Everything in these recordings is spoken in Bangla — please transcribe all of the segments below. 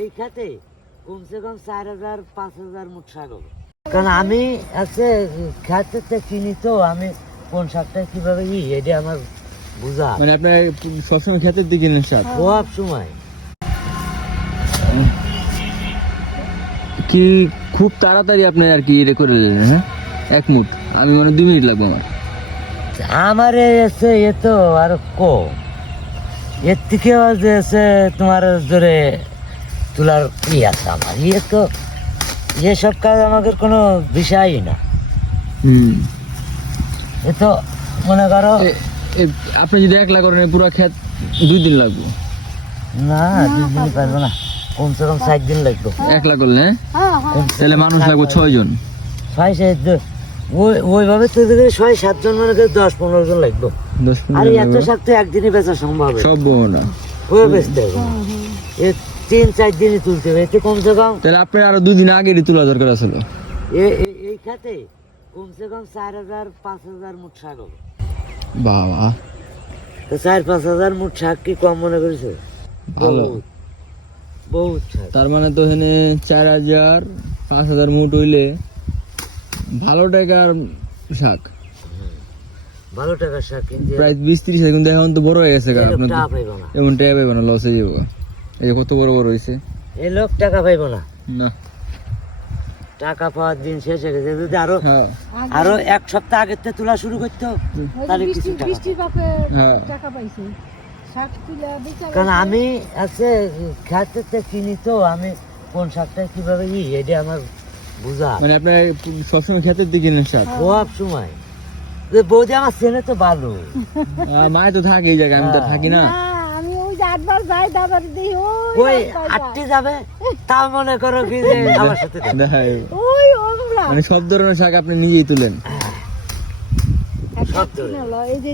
এই খাতে কমসে কম চার হাজার পাঁচ হাজার মুঠ শাক হবে। কারণ আমি আছে খাতে কিনি তো আমি কোন শাকটা কীভাবে ই এটা আমার বুঝা। মানে আপনার সবসময় ক্ষেতের দিকে নেন সাপ সব সময়। কি খুব তাড়াতাড়ি আপনি আর কি এটা করে দিলেন হ্যাঁ? এক মুঠ। আমি মানে হয় দুই মিনিট লাগবে আমার। আমার এসে এ তো আর কম। এর থেকেও যে এসে তোমার জোরে তোলার ই আছে আমার। ইয়ে তো এসব কাজ আমাদের কোনো বিষয়ই না। এ তো মনে করো আপনি যদি একলা করেন পুরো ক্ষেত দুই দিন লাগবে। না দুই দিন পারব না। কমসে কম ষাট দিন লাগবে। একলা করলে? হ্যাঁ? তাহলে মানুষ লাগবে ছয় জন ছয় সাত জন। ওই ওইভাবে তো দেখি ছয় সাতজন মানে করে দশ পনেরো জন লাগবে। আর এত তো একদিনই বেচা সম্ভব সম্ভব সব না ওই বেচতে হবে তিন চার দিনই তুলতে হবে এতে কমসে কম তাহলে আপনার আরও দুই দিন আগে তোলা দরকার ছিল এই খাতে কমসে কম চার হাজার পাঁচ হাজার মুঠ শাক হবে। বাবা। তো চার পাঁচ হাজার মুঠ শাক কি কম মনে করেছ? ভালো। বহুত তার মানে তো এখানে চার হাজার পাঁচ হাজার মুঠ হইলে ভালো টাকার শাক। ভালো টাকার শাক কিনতে প্রায় বিশ ত্রিশ কিন্তু এখন তো বড় হয়ে গেছে আপনার এমন টাকা পাইব না লসে যাব গা। এই কত বড় বড় হয়েছে এই লোক টাকা পাইব না। না। টাকা পাওয়ার দিন শেষ হয়ে গেছে। যদি আরও হ্যাঁ। আরও এক সপ্তাহ আগের থেকে তোলা শুরু করতো তাহলে কিছু টাকা পাইতো। হ্যাঁ। কারণ আমি আছে খাতে কিনি তো আমি কোন শাকটা কীভাবে ই এটা আমার বুঝা। মানে আপনার সবসময় ক্ষেতের দিকে নেন শাক? সব সময়। যে বৌদি আমার চেনে তো ভালো। মায়ে তো থাকে এই জায়গায় আমি তো আর থাকি না আটবার যাই দিই ওই ওই আটটি যাবে? তাও মনে করো কি যে আমার সাথে ওই ওগুলা মানে সব ধরনের শাক আপনি নিজেই তুলেন। এই যে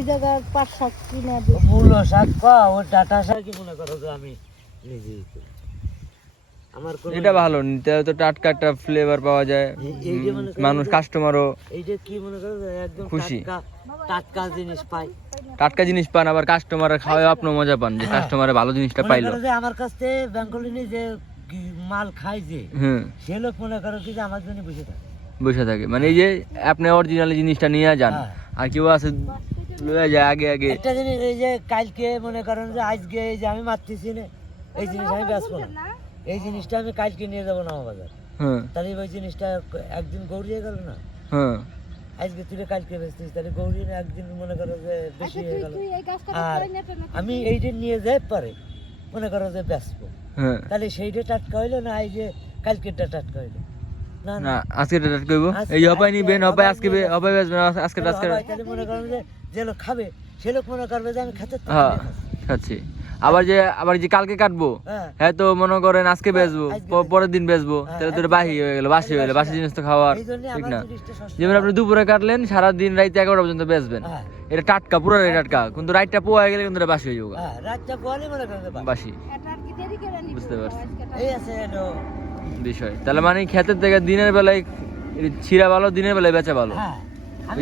কিনে শাক ও ডাটা শাক মনে করো যে আমি নিজেই করি। এটা ভালো তো টাটকা একটা ফ্লেভার পাওয়া যায়। মনে মানুষ কাস্টমারও এইটা কি মনে করো একদম খুশি। টাটকা টাটকা জিনিস পাই টাটকা জিনিস পান আবার কাস্টমারের খাওয়ায় আপনি মজা পান যে কাস্টমারে ভালো জিনিসটা পাইলো। যে আমার কাছ থেকে বেঙ্গলিনি যে মাল খাই যে সে লোক মনে করো কি যে আমার জন্য বসে থাকে। বসে থাকে। মানে এই যে আপনি অরিজিনাল জিনিসটা নিয়ে যান হ্যাঁ। আর কেউ আছে লয়ে যায় আগে আগে। একটা জিনিস এই যে কালকে মনে করেন যে আজকে এই যে আমি মারতেছি না এই জিনিস আমি বেচবো না। এই জিনিসটা আমি কালকে নিয়ে যাব না বাজার হ্যাঁ তাহলে ওই জিনিসটা একদিন গৌরিয়ে গেল না? হ্যাঁ আজকে তুই কালকে বেচতিস তাহলে গৌরী একদিন মনে করো যে বেশি হয়ে গেল। আর আমি এইটা নিয়ে যাই পারে মনে করো যে বেচবো। হ্যাঁ। তাহলে সেইটা টাটকা হইল না এই যে কালকেরটা টাটকা হইল? না না। আজকে আজকে- এই হপাই নিবেন আজকে হপাই হপাই আজকে হপাই বেচবেন আজকে আজকে তাহলে মনে করেন যে যে লোক খাবে সে লোক মনে করবে যে আমি খেতে হ্যাঁ। খাচ্ছি আবার যে আবার যে কালকে কাটবো? হ্যাঁ। হ্যাঁ তো মনে করেন আজকে বেচবো পরের দিন বেচবো। হ্যাঁ, তাহলে তো বাহি হয়ে গেল বাসি হয়ে গেল বাসি জিনিস তো খাওয়ার। ঠিক না? যেমন আপনি দুপুরে কাটলেন সারা দিন রাইতে এগারোটা পর্যন্ত বেচবেন। হ্যাঁ। এটা টাটকা পুরো টাটকা। কিন্তু রাইটটা পোয়া গেলে কিন্তু এটা বাসি হয়ে যাবে। হ্যাঁ মনে বাস। বুঝতে পারছি। এই আছে এলো বিষয়। তাহলে মানে ক্ষেতের থেকে দিনের বেলায় ছিঁড়া ভালো দিনের বেলায় বেচা ভালো? হ্যাঁ।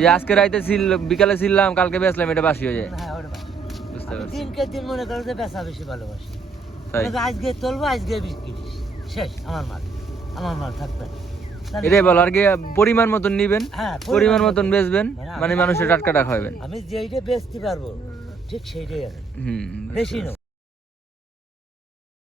যে আজকে রাইতে ছিল বিকালে ছিললাম কালকে বেচলাম এটা বাসি হয়ে যায়। দিনকে দিন মনে করো যে বেচা বেশি ভালোবাসি। তাই। আজকে তুলবো আজকে বিক্রি। শেষ আমার মাল। আমার মাল থাকবে। এটাই বলো আর কি পরিমাণ মতন নিবেন? হ্যাঁ পরিমাণ মতন। বেচবেন? মানে মানুষের টাটকা টাকা হবে আমি যেইটা বেচতে পারব ঠিক সেইটাই আছে হুম বেশি নয়।